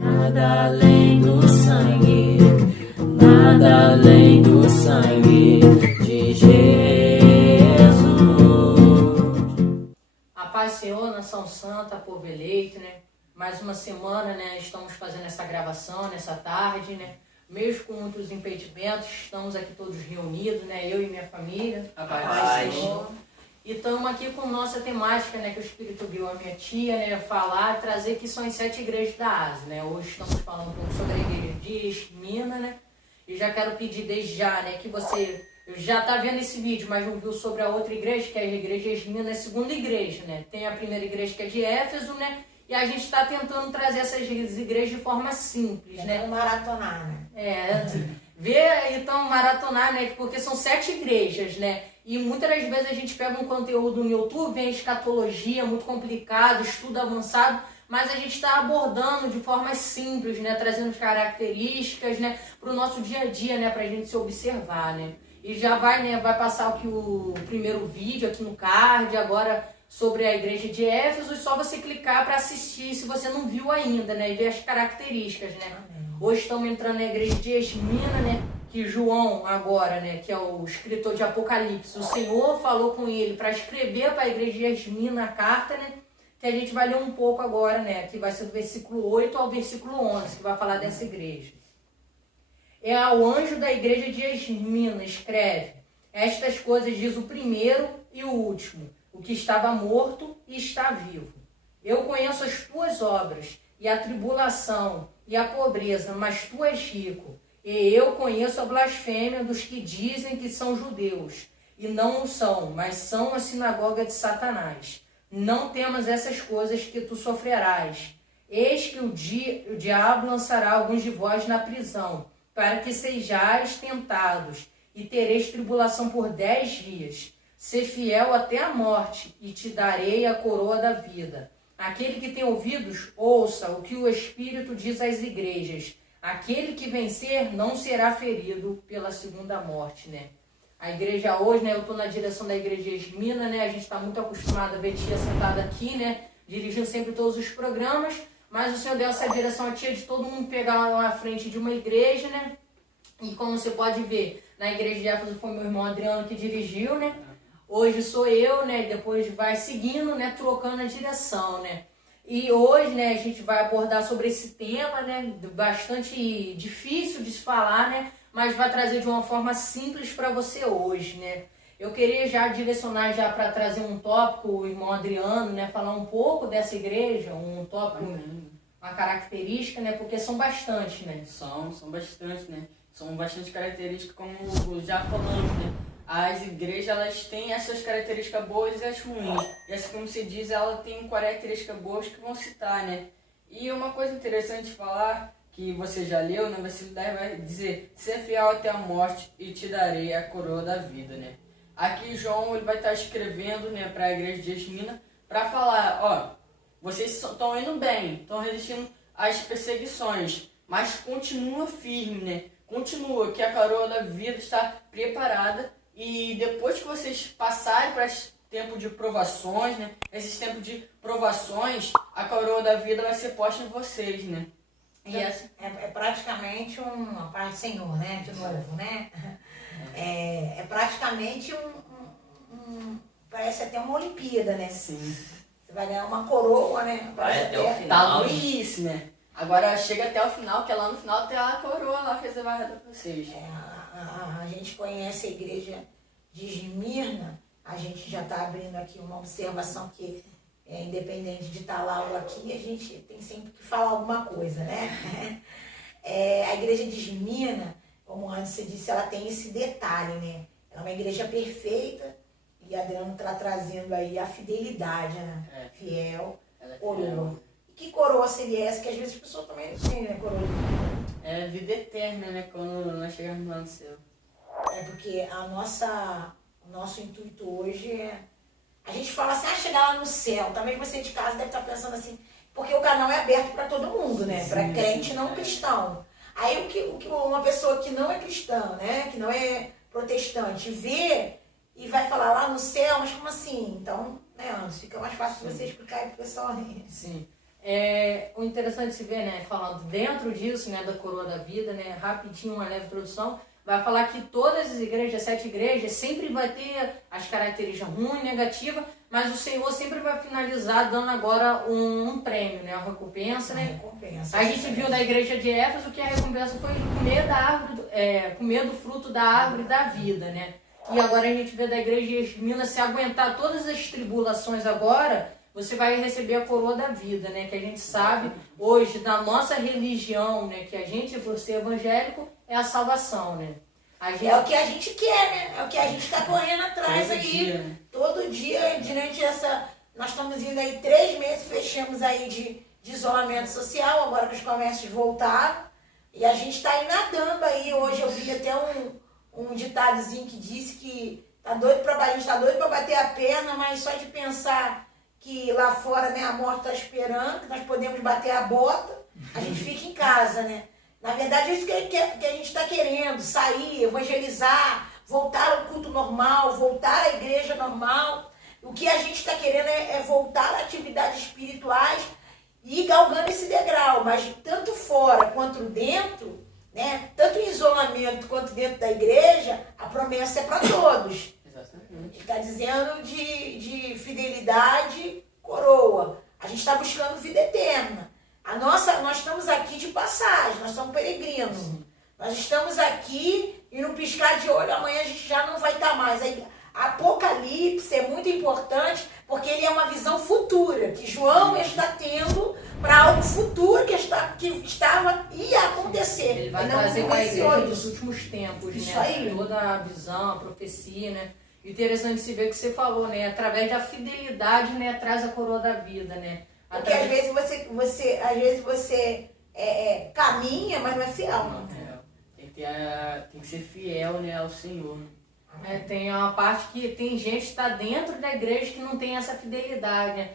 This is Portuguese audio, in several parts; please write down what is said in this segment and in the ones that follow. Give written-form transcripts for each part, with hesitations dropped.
Nada além do sangue, nada além do sangue de Jesus. A paz, Senhor, nação santa, povo eleito, né? Mais uma semana, né? Estamos fazendo essa gravação nessa tarde, né? Mesmo com muitos impedimentos, estamos aqui todos reunidos, né? Eu e minha família. A paz, Senhor. E estamos aqui com nossa temática, né? Que o Espírito guiou a minha tia, né? Falar, trazer que são as 7 igrejas da Ásia, né? Hoje estamos falando um pouco sobre a igreja de Esmina, né? E já quero pedir desde já, né? Que você já está vendo esse vídeo, mas não viu sobre a outra igreja, que é a igreja de Esmina, é a segunda igreja, né? Tem a primeira igreja que é de Éfeso, né? E a gente está tentando trazer essas igrejas de forma simples, né? Maratonar, né? Ver, então, maratonar, né? Porque são 7 igrejas, né? E muitas das vezes a gente pega um conteúdo no YouTube, em escatologia, muito complicado, estudo avançado, mas a gente está abordando de forma simples, né? Trazendo características, né? Para o nosso dia a dia, né? Para a gente se observar, né? E já vai, né? Vai passar o primeiro vídeo aqui no card, agora sobre a igreja de Éfeso, e só você clicar para assistir se você não viu ainda, né? E ver as características, né? Hoje estamos entrando na igreja de Esmina, né? Que João agora, né? Que é o escritor de Apocalipse, o Senhor falou com ele para escrever para a igreja de Esmina a carta, né? Que a gente vai ler um pouco agora, né? Que vai ser do versículo 8 ao versículo 11, que vai falar dessa igreja. É ao anjo da igreja de Esmina, escreve: estas coisas diz o primeiro e o último, o que estava morto e está vivo. Eu conheço as tuas obras, e a tribulação, e a pobreza, mas tu és rico. E eu conheço a blasfêmia dos que dizem que são judeus, e não o são, mas são a sinagoga de Satanás. Não temas essas coisas que tu sofrerás. Eis que o diabo lançará alguns de vós na prisão, para que sejais tentados, e tereis tribulação por 10 dias. Sê fiel até a morte, e te darei a coroa da vida. Aquele que tem ouvidos, ouça o que o Espírito diz às igrejas. Aquele que vencer não será ferido pela segunda morte, né? A igreja hoje, né? Eu estou na direção da igreja de Esmina, né? A gente está muito acostumado a ver tia sentada aqui, né? Dirigindo sempre todos os programas. Mas o Senhor deu essa direção à tia de todo mundo pegar à frente de uma igreja, né? E como você pode ver, na igreja de Éfeso foi meu irmão Adriano que dirigiu, né? Hoje sou eu, né? Depois vai seguindo, né? Trocando a direção, né? E hoje, né, a gente vai abordar sobre esse tema, né, bastante difícil de se falar, né, mas vai trazer de uma forma simples para você hoje, né. Eu queria já direcionar já para trazer um tópico, o irmão Adriano, né, falar um pouco dessa igreja, um tópico, uma característica, né, porque são bastante, né. São bastante, né, são bastante características, como já falamos, né. As igrejas, elas têm essas características boas e as ruins. E assim como se diz, ela tem características boas que vão citar, né? E uma coisa interessante de falar, que você já leu, no versículo 10 vai dizer: ser fiel até a morte e te darei a coroa da vida, né? Aqui João ele vai estar escrevendo, né, para a igreja de Esmina, para falar, ó, vocês estão indo bem, estão resistindo às perseguições, mas continua firme, né? Continua, que a coroa da vida está preparada. E depois que vocês passarem para esse tempo de provações, né? Esses tempos de provações, a coroa da vida vai ser posta em vocês, né? E é praticamente uma paz do Senhor, né? De novo, né? É praticamente parece até uma Olimpíada, né? Sim. Você vai ganhar uma coroa, né? Vai até o final. Tá no início, né? Agora chega até o final, que é lá no final tem a coroa lá reservada para vocês. A gente conhece a igreja de Esmirna, a gente já está abrindo aqui uma observação que, independente de estar lá ou aqui, a gente tem sempre que falar alguma coisa, né? A igreja de Esmirna, como antes você disse, ela tem esse detalhe, né? Ela é uma igreja perfeita e a Adriano está trazendo aí a fidelidade, né? Fiel, coroa. E que coroa seria essa? Que às vezes as pessoas também não têm, né? Coroa de vida. É vida eterna, né? Quando nós chegarmos lá no céu. Porque o nosso intuito hoje é... A gente fala assim, chegar lá no céu. Talvez você de casa deve estar pensando assim, porque o canal é aberto para todo mundo, né? Para crente não cristão. Aí o que uma pessoa que não é cristã, né? Que não é protestante, vê e vai falar lá no céu, mas como assim? Então, né, Anderson, fica mais fácil você explicar aí pro pessoal. Sim. O interessante de se ver, né, falando dentro disso, né, da coroa da vida, né, rapidinho, uma leve introdução, vai falar que todas as igrejas, 7 igrejas, sempre vai ter as características ruins, negativas, mas o Senhor sempre vai finalizar dando agora um prêmio, né, uma recompensa, né? Recompensa. A gente viu da igreja de Éfeso que a recompensa foi comer da árvore, comer do fruto da árvore da vida, né? E agora a gente vê da igreja de Esmirna, se aguentar todas as tribulações agora, você vai receber a coroa da vida, né? Que a gente sabe hoje, na nossa religião, né? Que a gente, por ser evangélico, é a salvação, né? É o que a gente quer, né? É o que a gente está correndo atrás Todo aí. dia, né? Todo dia, durante essa... Nós estamos indo aí 3 meses, fechamos aí de isolamento social, agora que os comércios voltaram. E a gente está aí nadando aí. Hoje eu vi até um ditadozinho que disse que a gente tá doido para bater a perna, mas só de pensar que lá fora, né, a morte está esperando, que nós podemos bater a bota, a gente fica em casa, né? Na verdade, é isso que a gente está querendo, sair, evangelizar, voltar ao culto normal, voltar à igreja normal. O que a gente está querendo é voltar a atividades espirituais e ir galgando esse degrau, mas tanto fora quanto dentro, né, tanto em isolamento quanto dentro da igreja, a promessa é para todos. Exatamente. Ele está dizendo de fidelidade, coroa. A gente está buscando vida eterna. Nós estamos aqui de passagem, nós somos peregrinos. Nós estamos aqui e no piscar de olho, amanhã a gente já não vai estar mais. Apocalipse é muito importante porque ele é uma visão futura, que João está tendo para algo futuro que ia acontecer. Ele vai não trazer para a igreja iniciou dos isso. últimos tempos, Isso né? aí. Toda a visão, a profecia, né? Interessante se ver o que você falou, né? Através da fidelidade, né? Traz a coroa da vida, né? Porque às vezes você caminha, mas não é fiel. Não. Tem que ser fiel, né, ao Senhor. Tem uma parte que tem gente que está dentro da igreja que não tem essa fidelidade, né?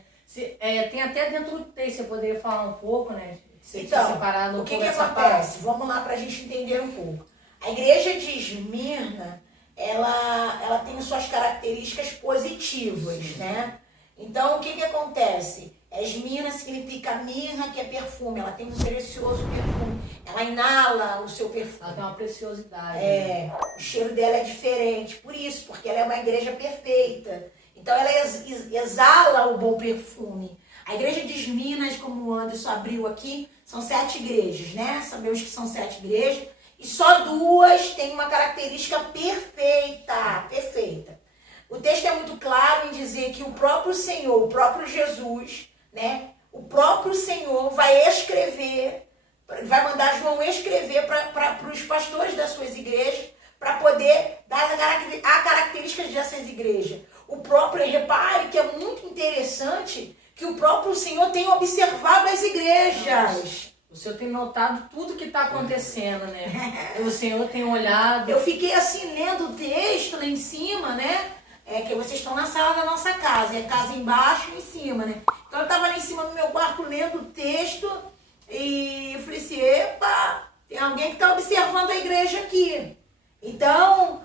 Tem até dentro do texto, você poderia falar um pouco, né? Então, o que acontece? Vamos lá para a gente entender um pouco. A igreja de Esmirna, ela tem suas características positivas, né? Então, o que acontece? Esmirna significa mirra, que é perfume. Ela tem um precioso perfume. Ela inala o seu perfume. Ela tem uma preciosidade. O cheiro dela é diferente. Por isso, porque ela é uma igreja perfeita. Então, ela exala o bom perfume. A igreja de Esmirna, como o Anderson abriu aqui, são 7 igrejas, né? Sabemos que são 7 igrejas. E só 2 têm uma característica perfeita. O texto é muito claro em dizer que o próprio Senhor, o próprio Jesus, né? O próprio Senhor vai escrever, vai mandar João escrever para os pastores das suas igrejas, para poder dar a características dessas igrejas. Repare que é muito interessante que o próprio Senhor tem observado as igrejas. O Senhor tem notado tudo que está acontecendo, né? O Senhor tem olhado. Eu fiquei assim, lendo o texto lá em cima, né? Que vocês estão na sala da nossa casa, casa embaixo e em cima, né? Então eu estava lá em cima no meu quarto lendo o texto e eu falei assim, epa, tem alguém que está observando a igreja aqui. Então,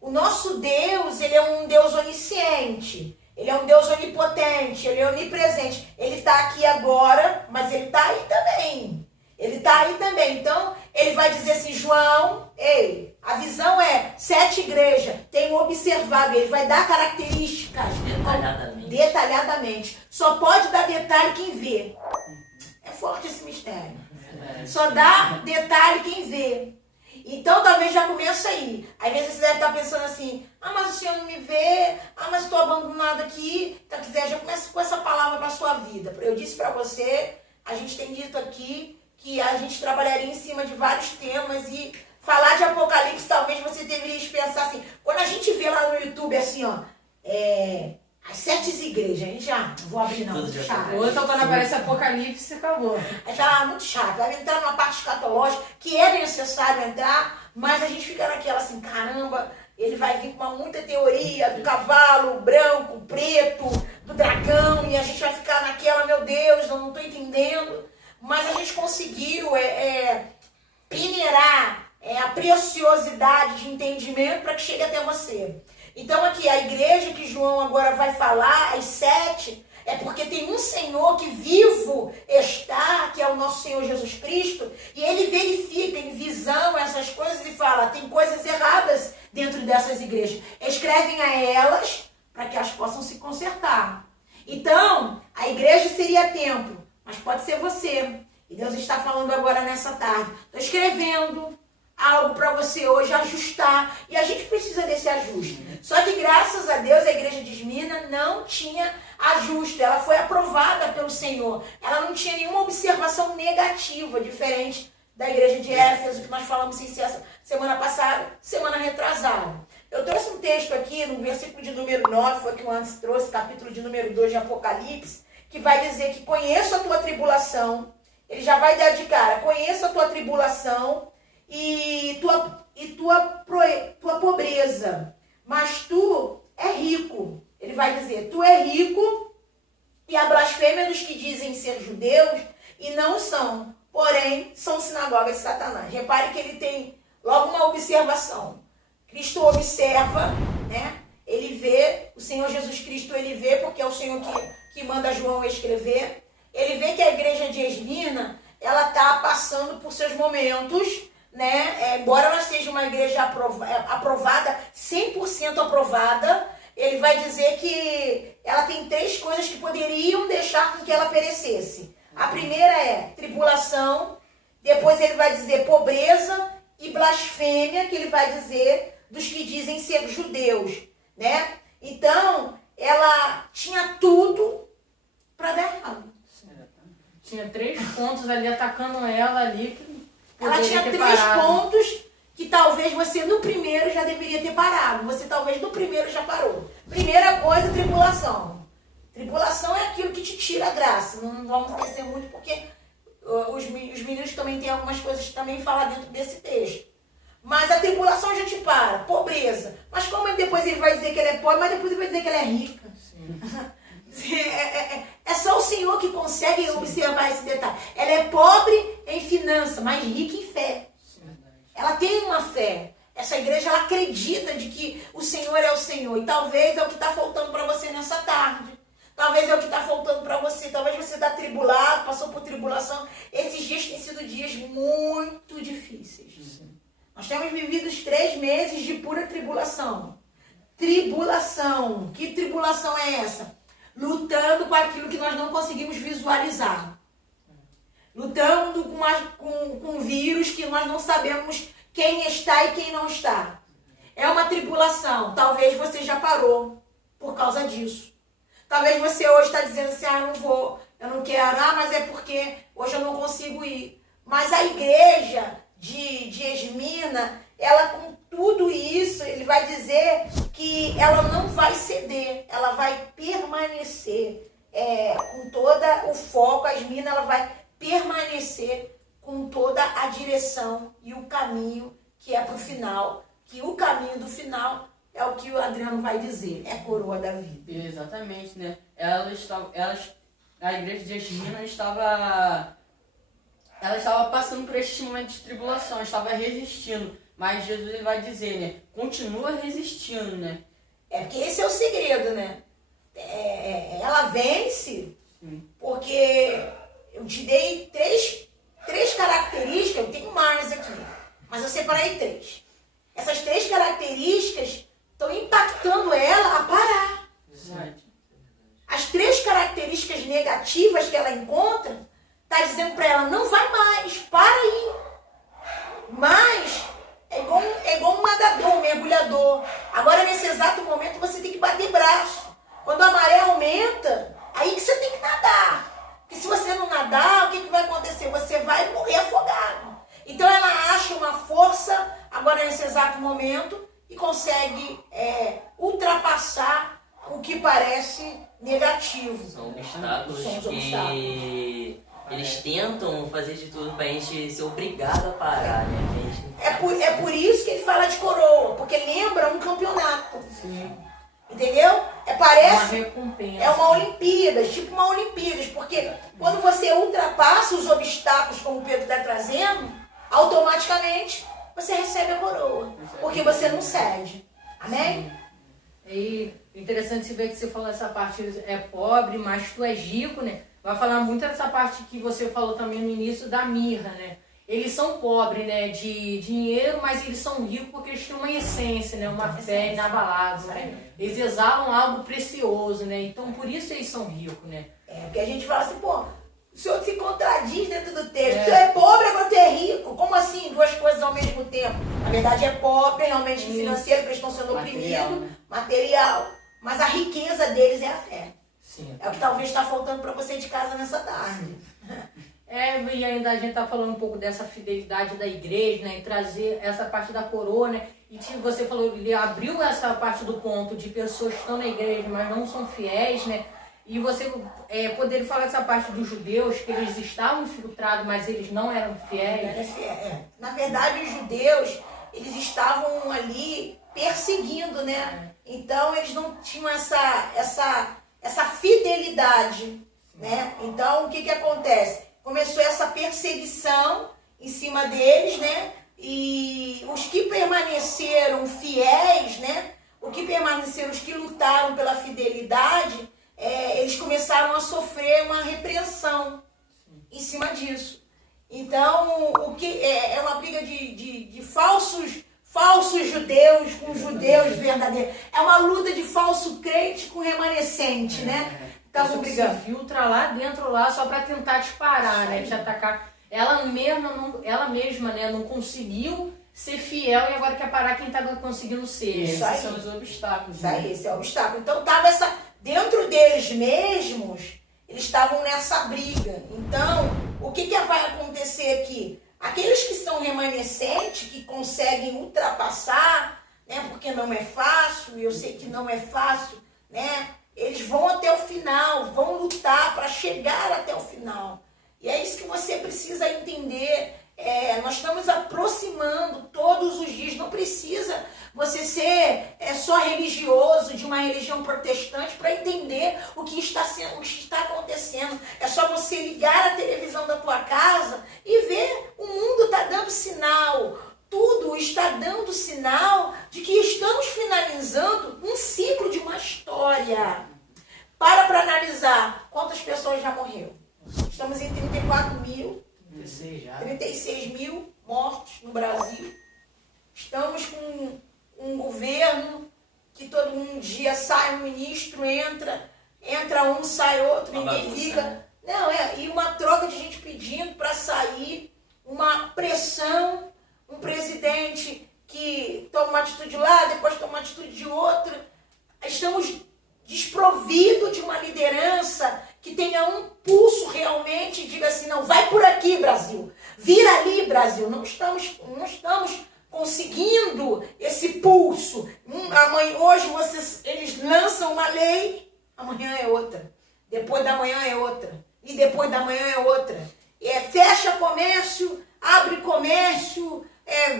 o nosso Deus, ele é um Deus onisciente, ele é um Deus onipotente, ele é onipresente. Ele está aqui agora, mas ele está aí também. Ele está aí também. Então, ele vai dizer assim, João, ei, a visão é 7 igrejas, tenho observado, ele vai dar características detalhadamente. Só pode dar detalhe quem vê. É forte esse mistério. Só dá detalhe quem vê. Então, talvez já começa aí. Às vezes você deve estar pensando assim, mas o Senhor não me vê, mas estou abandonado aqui. Então, quiser, já começa com essa palavra para a sua vida. Eu disse para você, a gente tem dito aqui, que a gente trabalharia em cima de vários temas e falar de Apocalipse, talvez você deveria pensar assim, quando a gente vê lá no YouTube assim, ó, as 7 igrejas, a gente já, não vou abrir não, muito chato. Ou então quando aparece Apocalipse, acabou. A gente fala, muito chato, vai entrar numa parte escatológica, que é necessário entrar, mas a gente fica naquela assim, caramba, ele vai vir com muita teoria do cavalo, branco, preto, do dragão, e a gente vai ficar naquela, meu Deus, eu não estou entendendo. Mas a gente conseguiu peneirar a preciosidade de entendimento para que chegue até você. Então aqui, a igreja que João agora vai falar, as 7, É porque tem um Senhor que vivo está, que é o nosso Senhor Jesus Cristo, e ele verifica em visão essas coisas e fala, tem coisas erradas dentro dessas igrejas. Escrevem a elas para que elas possam se consertar. Então, a igreja seria templo, mas pode ser você. E Deus está falando agora nessa tarde. Estou escrevendo algo para você hoje ajustar. E a gente precisa desse ajuste. Só que graças a Deus a igreja de Esmirna não tinha ajuste. Ela foi aprovada pelo Senhor. Ela não tinha nenhuma observação negativa, diferente da igreja de Éfeso, que nós falamos em semana passada, semana retrasada. Eu trouxe um texto aqui, no versículo de número 9, foi que o Anderson trouxe, capítulo de número 2 de Apocalipse, que vai dizer que conheço a tua tribulação. Ele já vai dar de cara, conheço a tua tribulação e tua pobreza, mas tu é rico. Ele vai dizer, tu é rico e a blasfêmia dos que dizem ser judeus e não são, porém são sinagogas de Satanás. Repare que ele tem logo uma observação. Cristo observa, né? Ele vê, o Senhor Jesus Cristo ele vê, porque é o Senhor que manda João escrever. Ele vê que a igreja de Esmirna, ela está passando por seus momentos, né? Embora ela seja uma igreja aprovada, 100% aprovada, ele vai dizer que ela tem 3 coisas que poderiam deixar com que ela perecesse. A primeira é tribulação, depois ele vai dizer pobreza e blasfêmia, que ele vai dizer dos que dizem ser judeus, né? Então, ela tinha tudo para dar errado. Tinha 3 pontos ali atacando ela ali. Que ela tinha 3 pontos que talvez você no primeiro já deveria ter parado. Você talvez no primeiro já parou. Primeira coisa, tribulação. Tribulação é aquilo que te tira a graça. Não vamos esquecer muito porque os meninos também têm algumas coisas que também falam dentro desse texto. Mas a tribulação já te para. Pobreza. Mas como depois ele vai dizer que ela é pobre, mas depois ele vai dizer que ela é rica. É só o Senhor que consegue observar esse detalhe. Ela é pobre em finança, mas rica em fé. Ela tem uma fé. Essa igreja ela acredita de que o Senhor é o Senhor. E talvez é o que está faltando para você nessa tarde. Talvez é o que está faltando para você. Talvez você está tribulado, passou por tribulação. Esses dias têm sido dias muito difíceis. Nós temos vivido 3 meses de pura tribulação. Tribulação. Que tribulação é essa? Lutando com aquilo que nós não conseguimos visualizar. Lutando com vírus que nós não sabemos quem está e quem não está. É uma tribulação. Talvez você já parou por causa disso. Talvez você hoje está dizendo assim, eu não vou, eu não quero, mas é porque hoje eu não consigo ir. Mas a igreja de Esmirna, ela com tudo isso, ele vai dizer que ela não vai ceder, ela vai permanecer com todo o foco, a Esmirna ela vai permanecer com toda a direção e o caminho que é para o final, que o caminho do final é o que o Adriano vai dizer, é a coroa da vida. Exatamente, né? A igreja de Esmirna estava passando por este momento de tribulação, estava resistindo. Mas Jesus ele vai dizer, né? Continua resistindo, né? É porque esse é o segredo, né? Ela vence porque eu te dei três características, eu tenho mais aqui, mas eu separei 3. Essas 3 características estão impactando ela a parar. Exato. As 3 características negativas que ela encontra, está dizendo para ela, não vai mais, para aí. Mas é igual um nadador, um mergulhador. Agora, nesse exato momento, você tem que bater braço. Quando a maré aumenta, aí que você tem que nadar. Porque se você não nadar, o que vai acontecer? Você vai morrer afogado. Então, ela acha uma força, agora nesse exato momento, e consegue ultrapassar o que parece negativo. São obstáculos que eles tentam fazer de tudo pra gente ser obrigado a parar, né? É por isso que ele fala de coroa, porque lembra um campeonato. Sim. Entendeu? Uma Parece... recompensa. É uma Olimpíadas, tipo uma Olimpíadas, porque quando você ultrapassa os obstáculos, como o Pedro está trazendo, automaticamente você recebe a coroa, porque você não cede. Amém? E interessante se ver que você falou essa parte é pobre, mas tu és rico, né? Vai falar muito dessa parte que você falou também no início da mirra, né? Eles são pobres, né, de dinheiro, mas eles são ricos porque eles têm uma essência, né, uma fé inabalável, né? Eles exalam algo precioso, né? Então por isso eles são ricos, né? Porque a gente fala assim, pô, o senhor se contradiz dentro do texto. O senhor é pobre, agora tu é rico. Como assim? Duas coisas ao mesmo tempo. Na verdade é pobre, realmente financeiro, porque eles estão sendo oprimidos, material. Mas a riqueza deles é a fé. Sim. É o que talvez está faltando para você de casa nessa tarde. E ainda a gente tá falando um pouco dessa fidelidade da igreja, né? E trazer essa parte da coroa, né? E você falou, ele abriu essa parte do ponto de pessoas que estão na igreja, mas não são fiéis, né? E você poderia falar dessa parte dos judeus, que eles estavam infiltrados, mas eles não eram fiéis. Na verdade, os judeus, eles estavam ali perseguindo, né? Então, eles não tinham essa fidelidade, né? Então, o que acontece? Começou essa perseguição em cima deles, né? E os que permaneceram fiéis, né? Os que lutaram pela fidelidade, eles começaram a sofrer uma repreensão em cima disso. Então, o que é uma briga de falsos judeus com judeus verdadeiros. É uma luta de falso crente com remanescente, né? Então, se filtra lá dentro, lá, só para tentar te parar, né? Te atacar. Ela mesma, né, não conseguiu ser fiel e agora quer parar quem tá conseguindo ser. Esses são os obstáculos. Isso aí, esse é o obstáculo. Então, dentro deles mesmos, eles estavam nessa briga. Então, o que vai acontecer aqui? Aqueles que são remanescentes, que conseguem ultrapassar, né? Porque não é fácil, eu sei que não é fácil, né? Eles vão até o final, vão lutar para chegar até o final. E é isso que você precisa entender. Nós estamos aproximando todos os dias. Não precisa você ser só religioso de uma religião protestante para entender o que está acontecendo. É só você ligar a televisão da tua casa e ver. O mundo está dando sinal. Tudo está dando sinal de que estamos finalizando um ciclo de uma história. Para analisar quantas pessoas já morreram. Estamos em 34 mil, 36 mil mortos no Brasil. Estamos com um governo que todo dia sai um ministro, entra um, sai outro, ninguém fica. Não, e uma troca de gente pedindo para sair, uma pressão, um presidente que toma uma atitude lá, depois toma uma atitude de outra. Estamos desprovidos de uma liderança que tenha um pulso realmente e diga assim, não, vai por aqui, Brasil, vira ali, Brasil. Não estamos conseguindo esse pulso. Hoje eles lançam uma lei, amanhã é outra, depois da manhã é outra, e depois da manhã é outra. Fecha comércio, abre comércio,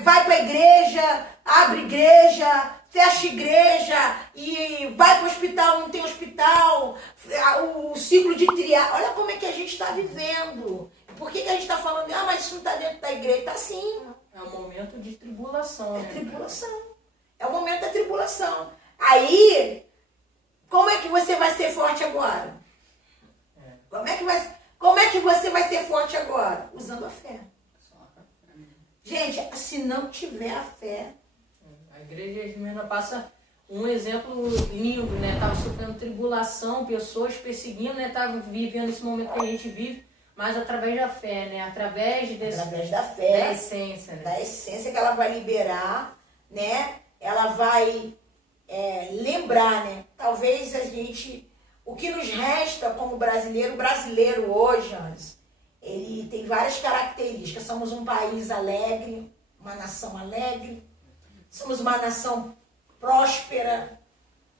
vai para a igreja, abre igreja, fecha igreja e vai para o hospital, não tem hospital, o ciclo de triagem. Olha como é que a gente está vivendo. Por que a gente está falando, mas isso não está dentro da igreja? Está sim. É um momento de tribulação, né? Tribulação. É o momento da tribulação. Aí, como é que você vai ser forte agora? Como é que você vai ser forte agora? Usando a fé. Gente, se não tiver a fé... A igreja de Esmirna passa um exemplo lindo, né? Estava sofrendo tribulação, pessoas perseguindo, né? Estava vivendo esse momento que a gente vive, mas através da fé, né? Através da fé, da essência, né? Da essência que ela vai liberar, né? Ela vai lembrar, né? Talvez o que nos resta como brasileiro, o brasileiro hoje, Anderson, ele tem várias características. Somos um país alegre, uma nação alegre. Somos uma nação próspera,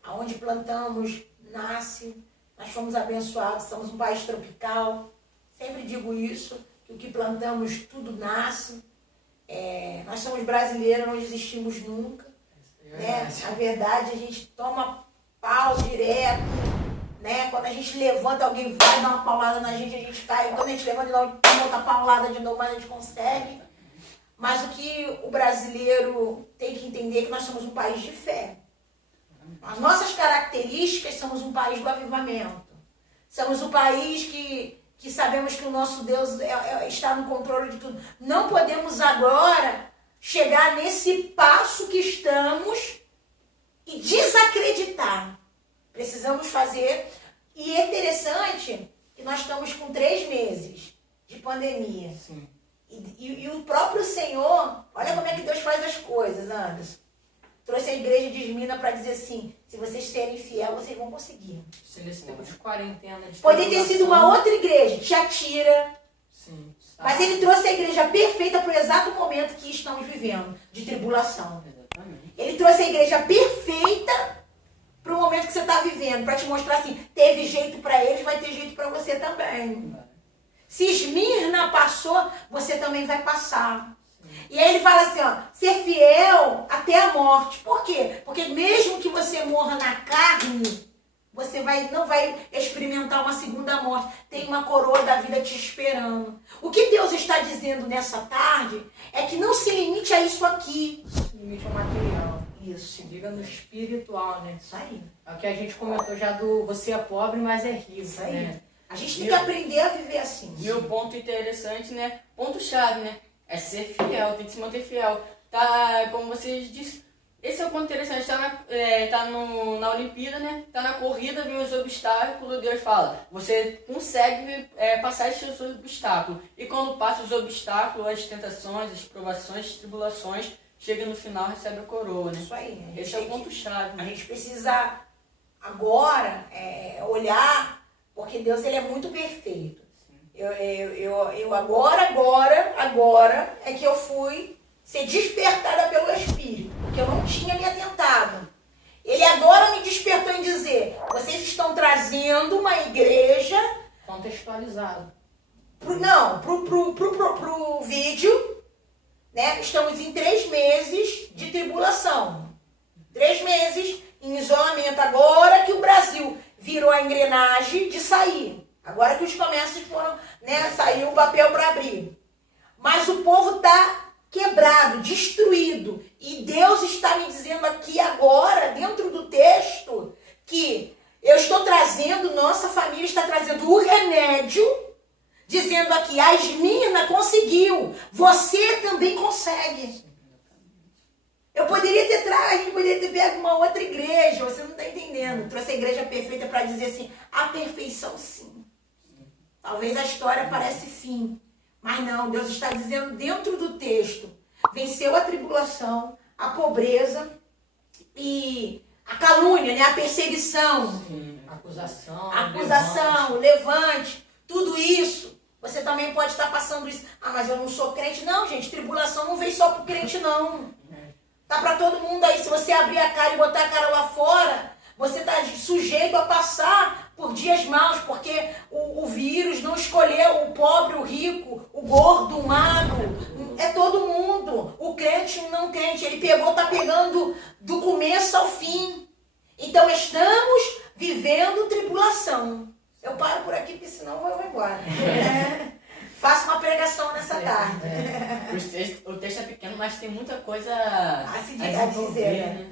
aonde plantamos, nasce. Nós fomos abençoados, somos um país tropical. Sempre digo isso, que o que plantamos, tudo nasce. Nós somos brasileiros, não desistimos nunca. Né? Na verdade, a gente toma pau direto. Né? Quando a gente levanta, alguém vai dar uma paulada na gente, a gente cai. Quando a gente levanta e dá outra paulada de novo, mas a gente consegue. Mas o que o brasileiro tem que entender é que nós somos um país de fé. As nossas características, somos um país do avivamento. Somos um país que sabemos que o nosso Deus está no controle de tudo. Não podemos agora chegar nesse passo que estamos e desacreditar. Precisamos fazer. E é interessante que nós estamos com 3 meses de pandemia. Sim. E o próprio Senhor, olha como é que Deus faz as coisas, Anderson. Trouxe a igreja de Esmirna para dizer assim, se vocês serem fiel, vocês vão conseguir. Se nesse tempo de quarentena, de Poderia ter sido uma tribulação, outra igreja, Tiatira, sim, está- mas ele trouxe a igreja perfeita para o exato momento que estamos vivendo, de tribulação. Exatamente. Ele trouxe a igreja perfeita para o momento que você está vivendo, para te mostrar assim, teve jeito para eles, vai ter jeito para você também. Se Esmirna passou, você também vai passar. E aí ele fala assim, ó, ser fiel até a morte. Por quê? Porque mesmo que você morra na carne, você não vai experimentar uma segunda morte. Tem uma coroa da vida te esperando. O que Deus está dizendo nessa tarde é que não se limite a isso aqui. limite ao material. Isso. Se liga no espiritual, né? Isso aí. É o que a gente comentou já do você é pobre, mas é rico, Isso aí. né? A gente tem que aprender a viver assim. E o ponto interessante, né? Ponto-chave, né? É ser fiel, tem que se manter fiel. Tá, como vocês disseram, esse é o ponto interessante. Tá na Olimpíada, né? Tá na corrida, vem os obstáculos, Deus fala, você consegue passar esses obstáculos. E quando passa os obstáculos, as tentações, as provações, as tribulações, chega no final, recebe a coroa, né? Isso aí. A gente Esse é o tem que- ponto-chave. A gente precisa agora olhar, porque Deus ele é muito perfeito. Eu agora é que eu fui ser despertada pelo Espírito, porque eu não tinha me atentado. Ele agora me despertou em dizer, vocês estão trazendo uma igreja Contextualizado. pro vídeo, né? Estamos em 3 meses de tribulação. 3 meses em isolamento. Agora que o Brasil virou a engrenagem de sair. Agora que os comércios foram, né? Saiu o papel para abrir. Mas o povo está quebrado, destruído. E Deus está me dizendo aqui agora, dentro do texto, que eu estou trazendo, nossa família está trazendo o remédio, dizendo aqui, a Esmirna conseguiu, você também consegue. Eu poderia ter a gente poderia ter pego uma outra igreja, você não está entendendo. Trouxe a igreja perfeita para dizer assim, a perfeição sim. Talvez a história pareça fim, mas não, Deus está dizendo dentro do texto, venceu a tribulação, a pobreza e a calúnia, né? A perseguição, Acusação. levante, tudo isso. Você também pode estar passando isso. Ah, mas eu não sou crente. Não, gente, tribulação não vem só pro crente, não. Tá para todo mundo aí. Se você abrir a cara e botar a cara lá fora, você está sujeito a passar por dias maus, porque o vírus não escolheu o pobre, o rico, o gordo, o magro. É todo mundo. O crente e o não crente. Ele tá pegando do começo ao fim. Então estamos vivendo tribulação. Eu paro por aqui, porque senão eu vou embora. Faço uma pregação nessa tarde. O texto é pequeno, mas tem muita coisa A se dizer, né?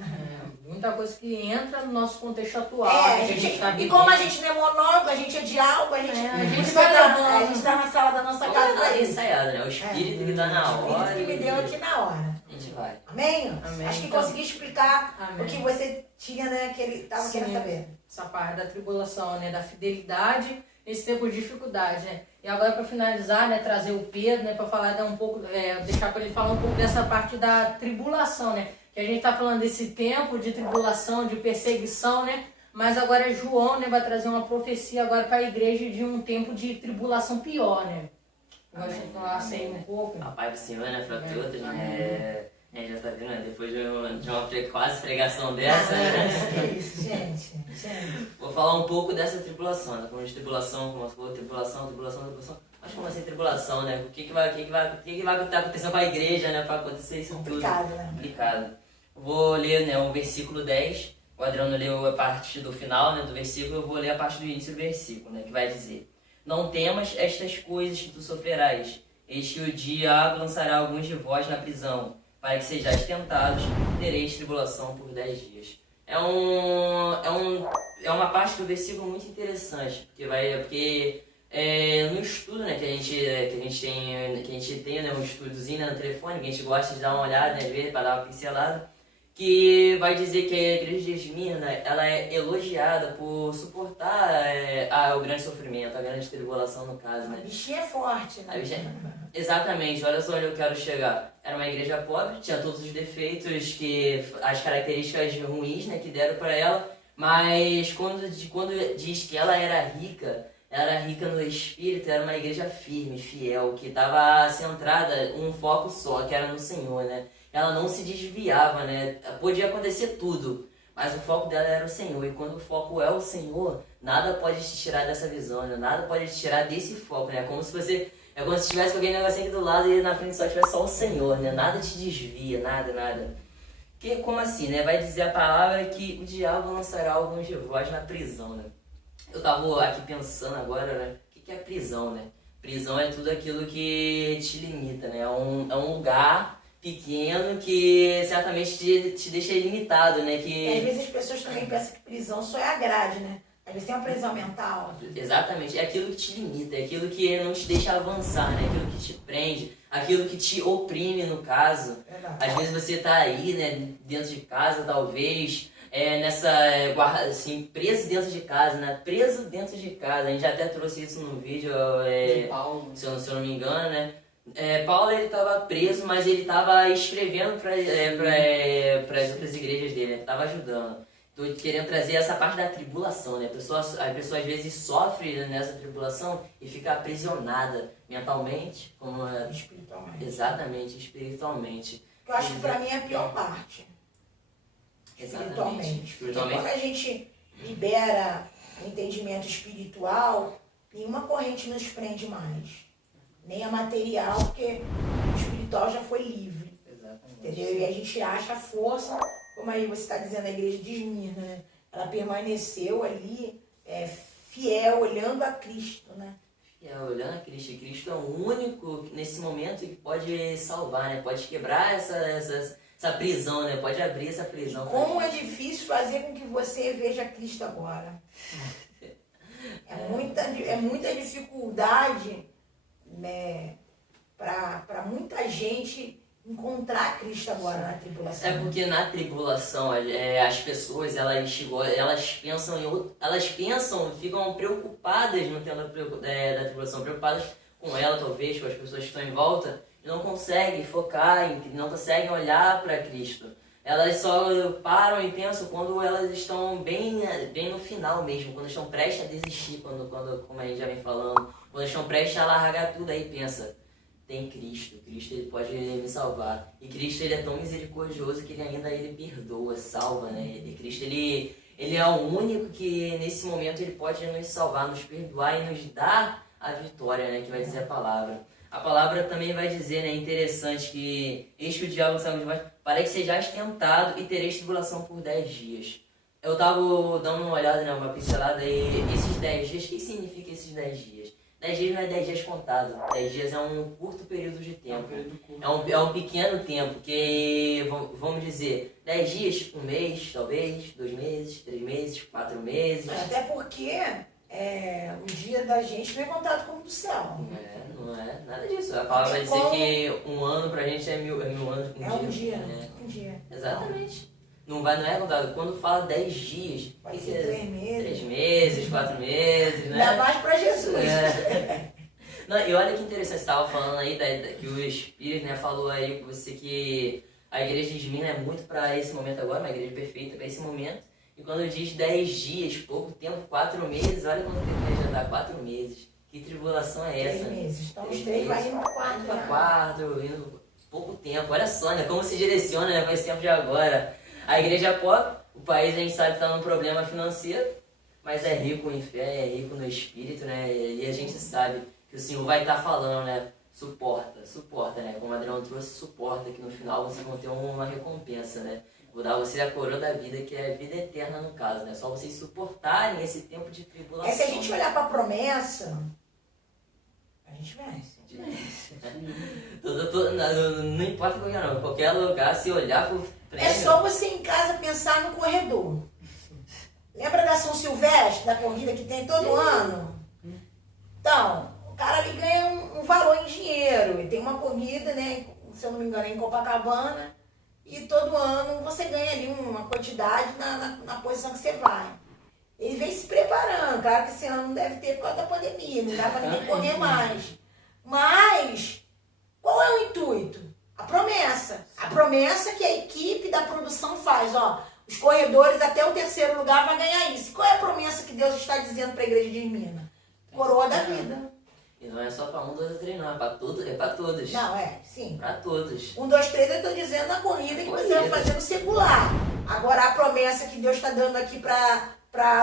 Muita coisa que entra no nosso contexto atual. É, que a gente tá e vivendo. como a gente não é monólogo, a gente é de algo, a gente vai tá, levando. a gente tá na sala da nossa Vamos casa. dar ensaiada, né? O espírito que tá na O hora. Espírito que me deu aqui na hora. A gente vai. Amém? Amém. Acho que Então, consegui explicar amém. o que você tinha, né, que ele estava Sim. querendo saber. Essa parte da tribulação, né, da fidelidade nesse tempo de dificuldade, né? E agora para finalizar, né, trazer o Pedro, né, para falar um pouco, deixar para ele falar um pouco dessa parte da tribulação, né? Que a gente está falando desse tempo de tribulação, de perseguição, né? Mas agora João, né, vai trazer uma profecia agora para a igreja de um tempo de tribulação pior, né? Eu gosto de falar assim um pouco. A paz do Senhor, né, pra Amém. todos, né? Já tá vendo, né? Depois de uma quase pregação dessa, né? Que isso, gente. Vou falar um pouco dessa tribulação, né? Falando de tribulação, como você falou, tribulação. Mas como assim tribulação, né? O que vai estar acontecendo com a igreja, né? Pra acontecer isso tudo. Complicado, né? Complicado. Vou ler, né, o versículo 10. O Adriano leu a parte do final, né, do versículo. Eu vou ler a parte do início do versículo, né? Que vai dizer: Não temas estas coisas que tu sofrerás. Eis que o diabo lançará alguns de vós na prisão, para que sejais tentados, tereis tribulação por 10 dias. é uma parte do versículo muito interessante, porque no estudo, né, que a gente tem, né, um estudozinho, né, no telefone, que a gente gosta de dar uma olhada, né, ver para dar uma pincelada, que vai dizer que a igreja de Esmirna, ela é elogiada por suportar o grande sofrimento, a grande tribulação no caso, A né. bichinha é forte, né? Exatamente, olha só onde eu quero chegar. Era uma igreja pobre, tinha todos os defeitos, as características ruins, né, que deram para ela, mas quando diz que ela era rica no espírito, era uma igreja firme, fiel, que estava centrada um foco só, que era no Senhor, né? Ela não se desviava, né? Podia acontecer tudo, mas o foco dela era o Senhor. E quando o foco é o Senhor, nada pode te tirar dessa visão, né? Nada pode te tirar desse foco, né? É como se tivesse alguém negocinho aqui do lado e na frente só tivesse só o Senhor, né? Nada te desvia, nada. Que, como assim, né? Vai dizer a palavra que o diabo lançará alguns de vós na prisão, né? Eu tava aqui pensando agora, né? O que é prisão, né? Prisão é tudo aquilo que te limita, né? É um lugar pequeno que certamente te deixa limitado, né? E às vezes as pessoas também pensam que prisão só é a grade, né? Às vezes tem uma prisão mental. Exatamente, é aquilo que te limita, é aquilo que não te deixa avançar, né? Aquilo que te prende, aquilo que te oprime, no caso. Verdade. Às vezes você tá aí, né, dentro de casa, talvez, preso dentro de casa, né? Preso dentro de casa. A gente até trouxe isso no vídeo, De Paulo. se eu não me engano, né? Paulo, ele estava preso, mas ele estava escrevendo para as outras igrejas dele, né? Estava ajudando. Estou querendo trazer essa parte da tribulação, né? A pessoa às vezes sofre nessa tribulação e fica aprisionada mentalmente, Espiritualmente. Exatamente, espiritualmente. Eu acho que pra mim é a pior parte. Exatamente. Porque quando a gente libera o entendimento espiritual, nenhuma corrente nos prende mais. Nem a material, porque o espiritual já foi livre. Exatamente. Entendeu? E a gente acha força, como aí você está dizendo, a igreja de Esmirna, né? Ela permaneceu ali fiel, olhando a Cristo, né? Olhando a Cristo. Cristo é o único nesse momento que pode salvar, né? Pode quebrar essa prisão, né? Pode abrir essa prisão. Como é difícil fazer com que você veja Cristo agora. É muita dificuldade, né, para muita gente encontrar Cristo agora na tribulação. É porque na tribulação as pessoas elas pensam, ficam preocupadas no tempo da tribulação, preocupadas com ela talvez, com as pessoas que estão em volta, e não conseguem focar, não conseguem olhar para Cristo. Elas só param e pensam quando elas estão bem no final mesmo, quando estão prestes a desistir, quando como a gente já vem falando, quando estão prestes a largar tudo, aí pensa, tem Cristo ele pode me salvar. E Cristo, ele é tão misericordioso que ele perdoa, salva, né? E Cristo, ele é o único que nesse momento ele pode nos salvar, nos perdoar e nos dar a vitória, né? Que vai dizer a palavra. A palavra também vai dizer, né, interessante, que eis que o diabo sabe de vós, para que sejais tentado e tereis tribulação por 10 dias. Eu estava dando uma olhada, né, uma pincelada, e esses 10 dias, o que significa esses 10 dias? 10 dias não é 10 dias contados, 10 dias é um curto período de tempo. É um pequeno tempo, que, vamos dizer, 10 dias, um mês, talvez, 2 meses, 3 meses, 4 meses. Até porque o dia da gente não é contado como do céu. Não é nada disso. A palavra vai dizer que um ano pra gente é mil anos. Um dia. Um dia. Exatamente. Não é contado. Quando fala 10 dias, Pode ser 3 meses. 3 meses, 4 meses, né? Ainda mais pra Jesus. Não, e olha que interessante, você estava falando aí que o Espírito, né, falou aí com você que a igreja de Esmirna é muito para esse momento agora, uma igreja perfeita para esse momento. E quando diz 10 dias, pouco tempo, 4 meses, olha quanto tempo já dá, 4 meses. Que tribulação é essa? 3 meses. Então os 3 vai indo para 4. Indo para 4, indo pouco tempo. Olha só, né? Como se direciona, né? Com esse tempo de agora. A igreja é pobre, o país a gente sabe que está num problema financeiro, mas é rico em fé, é rico no espírito, né? E a gente sabe que o Senhor vai estar falando, né? Suporta, né? Como o Adriano trouxe, suporta, que no final vocês vão ter uma recompensa, né? Vou dar a vocês a coroa da vida, que é a vida eterna no caso, né? Só vocês suportarem esse tempo de tribulação. Se a gente olhar para a promessa, a gente vence. Não importa qualquer lugar, se olhar É só você em casa pensar no corredor. Lembra da São Silvestre, da corrida que tem todo ano? Então, o cara ali ganha um valor em dinheiro. E tem uma corrida, né? Se eu não me engano, é em Copacabana. E todo ano você ganha ali uma quantidade na posição que você vai. Ele vem se preparando. Claro que esse ano não deve ter por causa da pandemia. Não dá para ninguém correr mais. Mas, qual é o intuito? A promessa. A promessa que a equipe da produção faz. Ó, os corredores até o 3º lugar vai ganhar isso. Qual é a promessa que Deus está dizendo para a igreja de Esmirna? Coroa da vida. E não é só para 1, 2 ou 3, não. É para todos. É para todos. Não, sim. Para todos. 1, 2, 3 eu estou dizendo na corrida que você vai fazer no secular. Agora, a promessa que Deus está dando aqui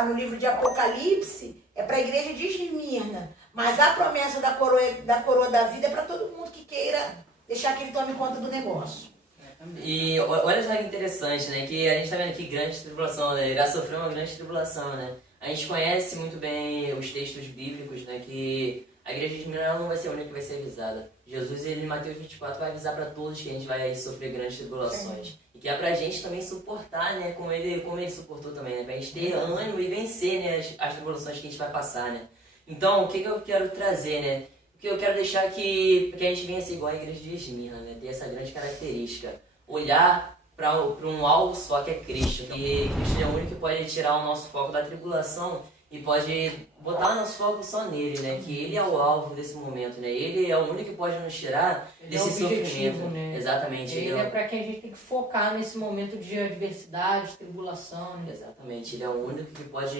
no livro de Apocalipse é para a igreja de Esmirna. Mas a promessa da coroa da vida é para todo mundo que queira deixar que ele tome conta do negócio. E olha só que interessante, né? Que a gente está vendo aqui grande tribulação, né? Irá sofrer uma grande tribulação, né? A gente conhece muito bem os textos bíblicos, né? Que a igreja de Esmirna não vai ser a única que vai ser avisada. Jesus, ele, em Mateus 24, vai avisar para todos que a gente vai sofrer grandes tribulações. E que é pra gente também suportar, né? Como ele suportou também, né? Pra gente ter ânimo e vencer, né? As tribulações que a gente vai passar, né? Então, o que eu quero trazer, né? O que eu quero deixar que a gente venha ser igual à igreja de Esmirna, né? Ter essa grande característica. Olhar para um alvo só que é Cristo. Que Cristo é o único que pode tirar o nosso foco da tribulação e pode botar o nosso foco só nele, né? Que ele é o alvo desse momento, né? Ele é o único que pode nos tirar desse sofrimento. Né? Exatamente. Ele é para quem a gente tem que focar nesse momento de adversidade, tribulação. Né? Exatamente. Ele é o único que pode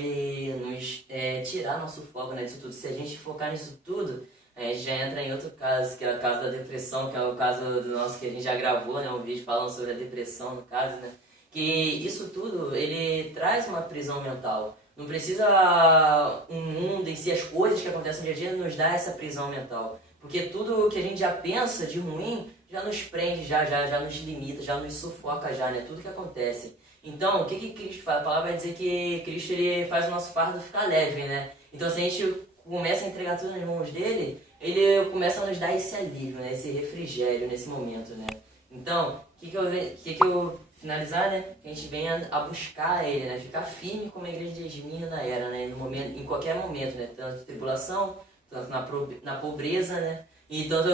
nos tirar nosso foco, né, disso tudo. Se a gente focar nisso tudo, a gente já entra em outro caso, que é o caso da depressão, que é o caso do nosso que a gente já gravou, né? Um vídeo falando sobre a depressão, no caso, né? Que isso tudo, ele traz uma prisão mental. Não precisa um mundo em si, as coisas que acontecem no dia a dia nos dá essa prisão mental. Porque tudo que a gente já pensa de ruim já nos prende, já nos limita, já nos sufoca já, né? Tudo que acontece. Então, o que Cristo faz? A palavra vai dizer que Cristo ele faz o nosso fardo ficar leve, né? Então, se a gente começa a entregar tudo nas mãos dele, ele começa a nos dar esse alívio, né? Esse refrigério nesse momento, né? Então, o que eu finalizar, né? Que a gente venha a buscar ele, né? Ficar firme como a igreja de Esmirna era, né? Em qualquer momento, né? Tanto tribulação, tanto na pobreza, né? E tanto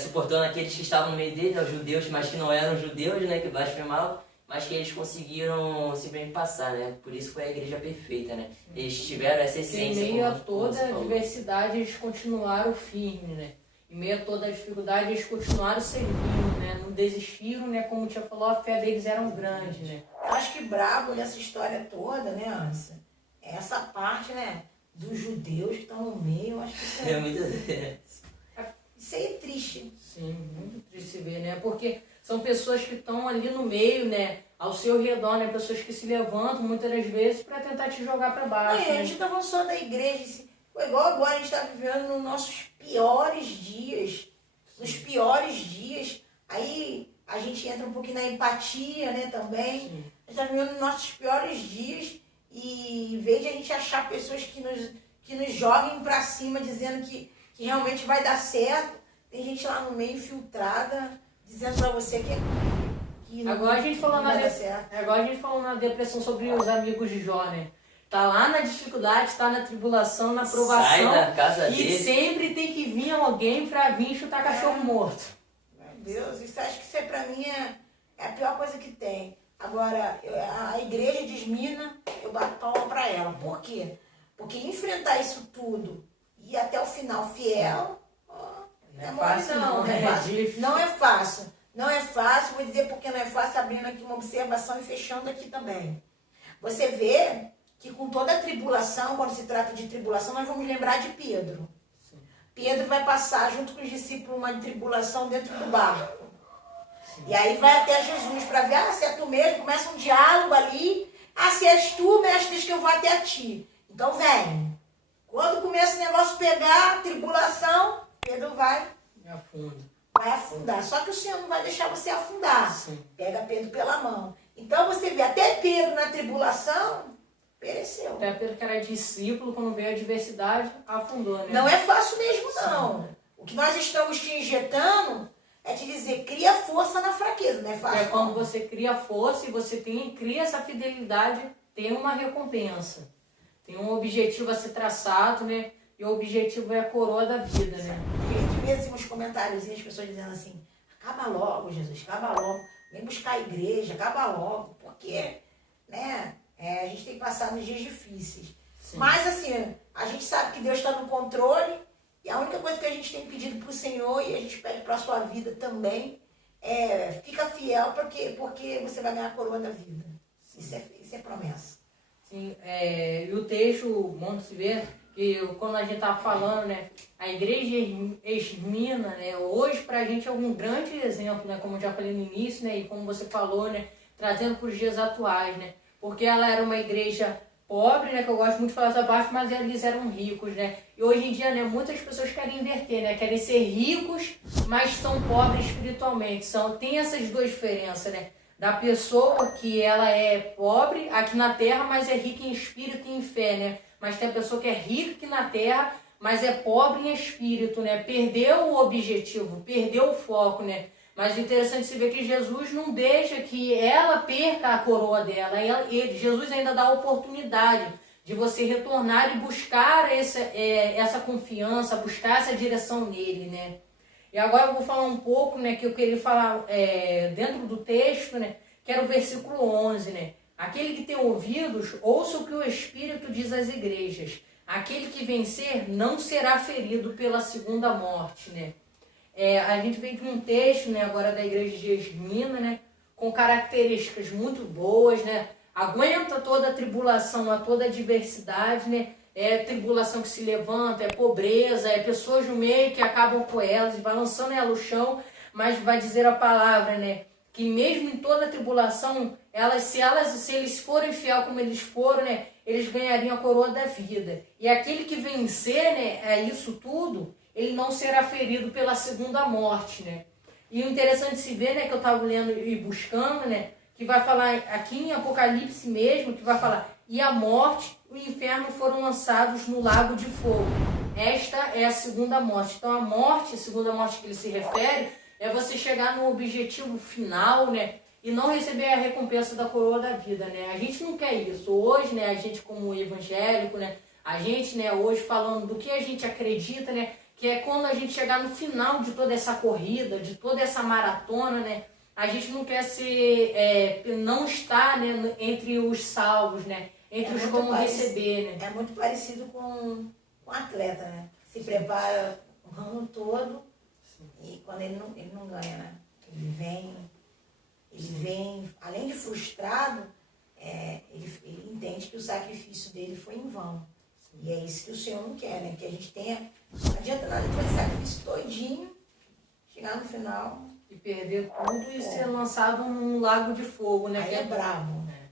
suportando aqueles que estavam no meio dele, os judeus, mas que não eram judeus, né? Que blasfemavam, mas que eles conseguiram simplesmente passar, né? Por isso foi a igreja perfeita, né? Eles tiveram essa essência. Em meio a toda a diversidade, eles continuaram firmes, né? Em meio a toda a dificuldade, eles continuaram servindo, né? Não desistiram, né? Como o tia falou, a fé deles era grande, né? Eu acho que brabo nessa história toda, né, Ansa? Essa parte, né, dos judeus que estão no meio, eu acho que isso É muito... isso aí é triste. Sim, muito triste ver, né? Porque são pessoas que estão ali no meio, né? Ao seu redor, né? Pessoas que se levantam muitas das vezes para tentar te jogar para baixo. A né? gente está falando só da igreja, assim, igual agora a gente está vivendo nos nossos piores dias. Nos piores dias. Aí a gente entra um pouquinho na empatia, né, também. Sim. A gente está vivendo nos nossos piores dias e em vez de a gente achar pessoas que nos joguem para cima dizendo que realmente vai dar certo, tem gente lá no meio infiltrada dizendo para você que não, Agora a gente falou não vai dar certo. Agora a gente falou na depressão sobre os amigos de Jó, né? Tá lá na dificuldade, tá na tribulação, na provação. Sai da casa e dele. sempre tem que vir alguém pra vir chutar cachorro morto. Meu Deus, isso acho que isso pra mim é a pior coisa que tem. Agora, a igreja de Esmirna, eu bato palma pra ela. Por quê? Porque enfrentar isso tudo e ir até o final fiel, não é fácil não, não é fácil. Não é fácil. Não é fácil, vou dizer porque não é fácil, abrindo aqui uma observação e fechando aqui também. Você vê que com toda a tribulação, quando se trata de tribulação, nós vamos lembrar de Pedro. Sim. Pedro vai passar junto com os discípulos uma tribulação dentro do barco. Sim. E aí vai até Jesus para ver, se é tu mesmo, começa um diálogo ali. Se és tu, mestre, diz que eu vou até a ti. Então vem. Quando começa o negócio pegar, tribulação, Pedro vai afundar. Só que o Senhor não vai deixar você afundar. Sim. Pega Pedro pela mão. Então você vê, até Pedro na tribulação, pereceu. Até Pedro que era discípulo, quando veio a adversidade, afundou, né? Não é fácil mesmo, não. Sim. O que nós estamos te injetando é te dizer, cria força. força na fraqueza, né? É quando você cria força e você cria essa fidelidade, tem uma recompensa. Tem um objetivo a ser traçado, né? E o objetivo é a coroa da vida, né? A gente vê assim, uns comentários, as pessoas dizendo assim, acaba logo, Jesus, acaba logo. Vem buscar a igreja, acaba logo. Porque, né? A gente tem que passar nos dias difíceis. Sim. Mas assim, a gente sabe que Deus está no controle. E a única coisa que a gente tem pedido para o Senhor, e a gente pede para a sua vida também, fica fiel, porque você vai ganhar a coroa da vida. Isso é promessa. Sim, e o texto, bom de se ver, que quando a gente estava falando, né, a igreja Esmirna, né, hoje pra gente é um grande exemplo, né, como eu já falei no início, né, e como você falou, né, trazendo para os dias atuais, né, porque ela era uma igreja pobre, né, que eu gosto muito de falar essa parte, mas eles eram ricos, né, e hoje em dia, né, muitas pessoas querem inverter, né, querem ser ricos, mas são pobres espiritualmente, tem essas duas diferenças, né, da pessoa que ela é pobre aqui na terra, mas é rica em espírito e em fé, né, mas tem a pessoa que é rica aqui na terra, mas é pobre em espírito, né, perdeu o objetivo, perdeu o foco, né. Mas o interessante é se ver que Jesus não deixa que ela perca a coroa dela. Jesus ainda dá a oportunidade de você retornar e buscar essa confiança, buscar essa direção nele, né? E agora eu vou falar um pouco, né, que eu queria falar dentro do texto, né, que era o versículo 11, né? Aquele que tem ouvidos, ouça o que o Espírito diz às igrejas. Aquele que vencer não será ferido pela segunda morte, né? A gente vem de um texto, né, agora da igreja de Esmirna, né, com características muito boas, né, aguenta toda a tribulação, a toda a adversidade, né, tribulação que se levanta, pobreza, pessoas no meio que acabam com elas, balançando ela no chão, mas vai dizer a palavra, né, que mesmo em toda a tribulação, se eles forem fiel como eles foram, né, eles ganhariam a coroa da vida. E aquele que vencer, né, isso tudo, ele não será ferido pela segunda morte, né? E o interessante de se ver, né, que eu estava lendo e buscando, né, que vai falar aqui em Apocalipse mesmo, que vai falar, e a morte, o inferno foram lançados no lago de fogo. Esta é a segunda morte. Então a morte, a segunda morte que ele se refere, é você chegar no objetivo final, né, e não receber a recompensa da coroa da vida, né? A gente não quer isso. Hoje, né, a gente como evangélico, né, a gente, né, hoje falando do que a gente acredita, né, que é quando a gente chegar no final de toda essa corrida, de toda essa maratona, né, a gente não quer não estar, né, entre os salvos, né, entre os como receber, né. É muito parecido com atleta, né, se prepara o ano todo. Sim. E quando ele não ganha, né, ele vem, além de frustrado, ele entende que o sacrifício dele foi em vão. E é isso que o Senhor não quer, né? Que a gente tenha... Não adianta nada de fazer sacrifício todinho, chegar no final... E perder tudo e ser lançado num lago de fogo, né? Aí que é bravo, né?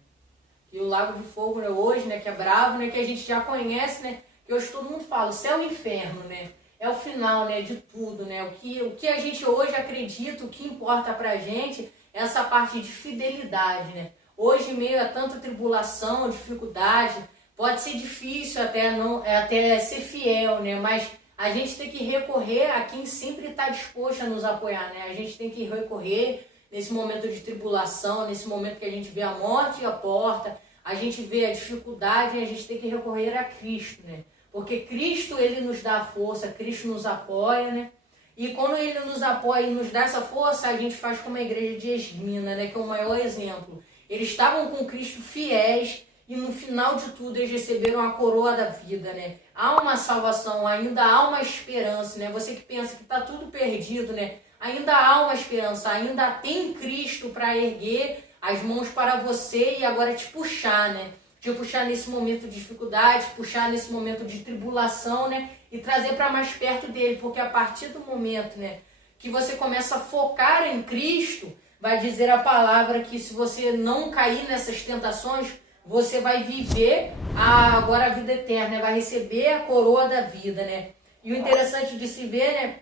E o lago de fogo, né, hoje, né, que é bravo, né? Que a gente já conhece, né? Que hoje todo mundo fala, o céu e o inferno, né? É o final, né, de tudo, né? O que a gente hoje acredita, o que importa pra gente é essa parte de fidelidade, né? Hoje, em meio a tanta tribulação, dificuldade... Pode ser difícil até ser fiel, né? Mas a gente tem que recorrer a quem sempre está disposto a nos apoiar, né? A gente tem que recorrer nesse momento de tribulação, nesse momento que a gente vê a morte à porta, a gente vê a dificuldade, a gente tem que recorrer a Cristo, né? Porque Cristo, ele nos dá força, Cristo nos apoia, né? E quando ele nos apoia e nos dá essa força, a gente faz como a igreja de Esmirna, né? Que é o maior exemplo. Eles estavam com Cristo fiéis, e no final de tudo eles receberam a coroa da vida, né? Há uma salvação, ainda há uma esperança, né? Você que pensa que está tudo perdido, né? Ainda há uma esperança, ainda tem Cristo para erguer as mãos para você e agora te puxar, né? Te puxar nesse momento de dificuldade, puxar nesse momento de tribulação, né? E trazer para mais perto dele, porque a partir do momento, né, que você começa a focar em Cristo, vai dizer a palavra que se você não cair nessas tentações, você vai viver agora a vida eterna, né? Vai receber a coroa da vida, né? E o interessante de se ver, né,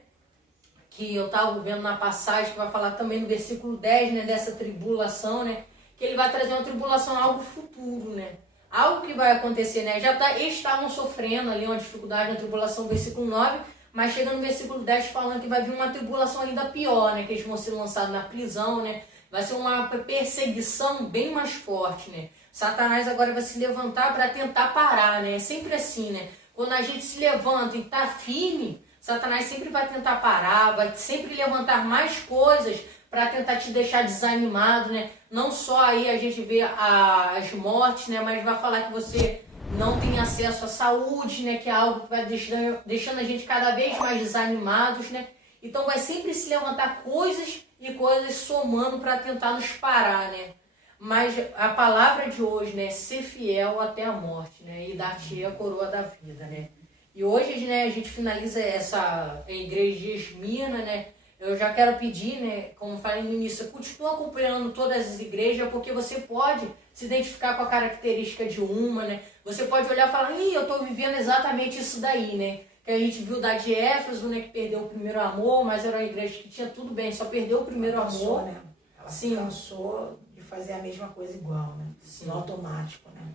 que eu estava vendo na passagem, que vai falar também no versículo 10, né, dessa tribulação, né, que ele vai trazer uma tribulação, algo futuro, né? Algo que vai acontecer, né? Eles estavam sofrendo ali uma dificuldade, uma tribulação, versículo 9, mas chega no versículo 10 falando que vai vir uma tribulação ainda pior, né? Que eles vão ser lançados na prisão, né? Vai ser uma perseguição bem mais forte, né? Satanás agora vai se levantar para tentar parar, né? É sempre assim, né? Quando a gente se levanta e tá firme, Satanás sempre vai tentar parar, vai sempre levantar mais coisas para tentar te deixar desanimado, né? Não só aí a gente vê as mortes, né? Mas vai falar que você não tem acesso à saúde, né? Que é algo que vai deixando a gente cada vez mais desanimados, né? Então vai sempre se levantar coisas e coisas somando para tentar nos parar, né? Mas a palavra de hoje, né? Ser fiel até a morte, né? E dar-te a coroa da vida, né? E hoje, né, a gente finaliza essa igreja de Esmirna, né? Eu já quero pedir, né, como falei no início, continua acompanhando todas as igrejas, porque você pode se identificar com a característica de uma, né? Você pode olhar e falar, eu estou vivendo exatamente isso daí, né? Que a gente viu da de Éfeso, né, que perdeu o primeiro amor, mas era uma igreja que tinha tudo bem, só perdeu o primeiro amor. Né? Ela se cansou de fazer a mesma coisa igual, né? Sim. No automático, né?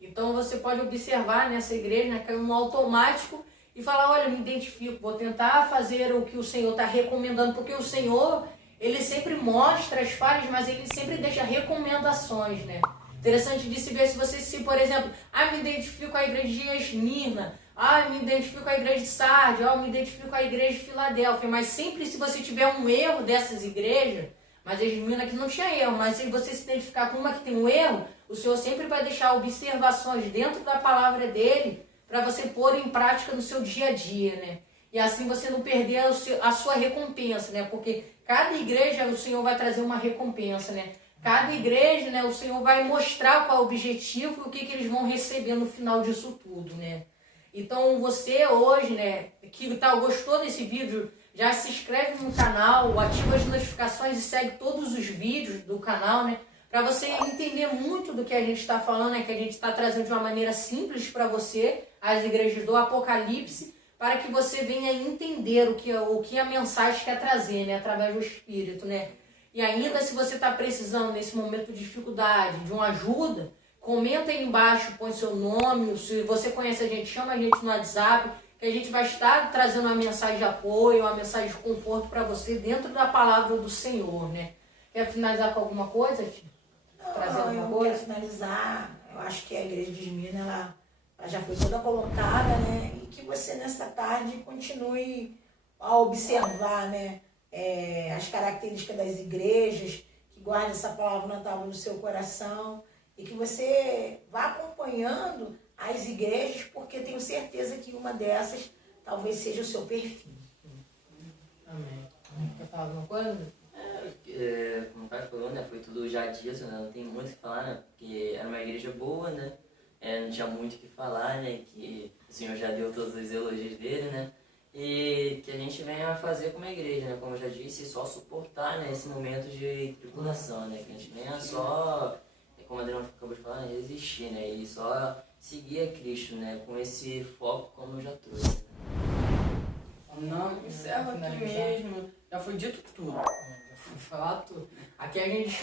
Então você pode observar nessa igreja, né, que é um automático e falar, olha, me identifico, vou tentar fazer o que o Senhor está recomendando, porque o Senhor, ele sempre mostra as falhas, mas ele sempre deixa recomendações, né? Interessante de se ver se, por exemplo, me identifico com a igreja de Esmirna, me identifico com a igreja de Sardes, me identifico com a igreja de Filadélfia, mas sempre se você tiver um erro dessas igrejas, mas Esmirna que não tinha erro, mas se você se identificar com uma que tem um erro, o Senhor sempre vai deixar observações dentro da palavra dele para você pôr em prática no seu dia a dia, né? E assim você não perder a sua recompensa, né? Porque cada igreja o Senhor vai trazer uma recompensa, né? Cada igreja, né, o Senhor vai mostrar qual é o objetivo e o que eles vão receber no final disso tudo, né? Então você hoje, né, que gostou desse vídeo, já se inscreve no canal, ativa as notificações e segue todos os vídeos do canal, né? Para você entender muito do que a gente está falando, né? Que a gente está trazendo de uma maneira simples para você, as igrejas do Apocalipse, para que você venha entender o que a mensagem quer trazer, né? Através do Espírito, né? E ainda se você está precisando nesse momento de dificuldade, de uma ajuda, comenta aí embaixo, põe seu nome, se você conhece a gente, chama a gente no WhatsApp, que a gente vai estar trazendo uma mensagem de apoio, uma mensagem de conforto para você dentro da palavra do Senhor, né? Quer finalizar com alguma coisa, Tia? Eu quero finalizar, eu acho que a igreja de Esmirna, ela já foi toda colocada, né? E que você nessa tarde continue a observar, né? As características das igrejas, que guarde essa palavra na tábua do seu coração e que você vá acompanhando as igrejas, porque tenho certeza que uma dessas talvez seja o seu perfil. Amém. Quer falar alguma coisa? Como o pai falou, né, foi tudo já dito, né, não tem muito o que falar, né, porque era uma igreja boa, né, não tinha muito o que falar, né, que o Senhor já deu todos os elogios dele, né, e que a gente venha fazer como igreja, né, como eu já disse, só suportar, né, esse momento de tribulação, né, que a gente venha só, como a Adriana acabou de falar, resistir, né, e só seguir a Cristo, né, com esse foco como eu já trouxe. Não, encerra aqui mesmo, já foi dito tudo. Falar tudo. Aqui a gente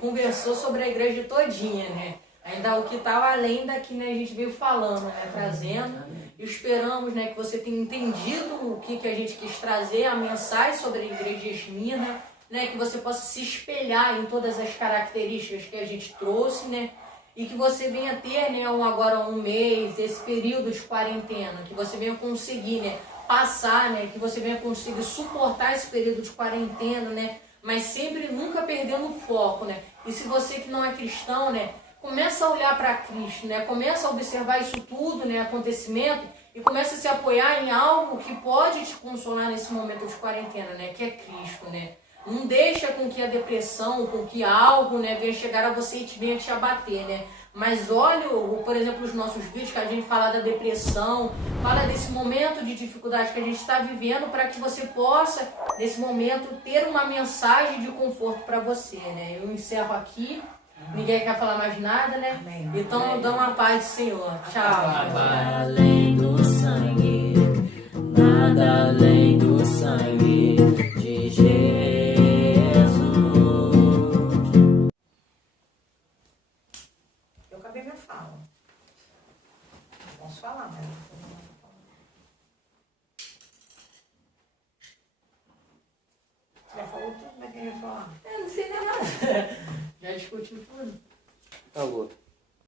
conversou sobre a igreja todinha, né? Ainda o que estava além daqui, né? A gente veio falando, né? Trazendo. E esperamos, né? Que você tenha entendido o que a gente quis trazer, a mensagem sobre a igreja de Esmirna, né? Que você possa se espelhar em todas as características que a gente trouxe, né? E que você venha ter, né? Agora um mês, esse período de quarentena, que você venha conseguir, né? Passar, né, que você venha conseguir suportar esse período de quarentena, né, mas sempre nunca perdendo o foco, né, e se você que não é cristão, né, começa a olhar para Cristo, né, começa a observar isso tudo, né, acontecimento, e começa a se apoiar em algo que pode te consolar nesse momento de quarentena, né, que é Cristo, né, não deixa com que a depressão, com que algo, né, venha chegar a você e venha te abater, né, mas olha, por exemplo, os nossos vídeos que a gente fala da depressão, fala desse momento de dificuldade que a gente está vivendo para que você possa, nesse momento, ter uma mensagem de conforto para você, né? Eu encerro aqui. Ninguém quer falar mais nada, né? Amém. Então, dá uma paz do Senhor. Tchau. Nada além do sangue, nada além do sangue de Jesus. Eu acabei minha fala. Não posso falar, mas repercutiu tudo? Falou.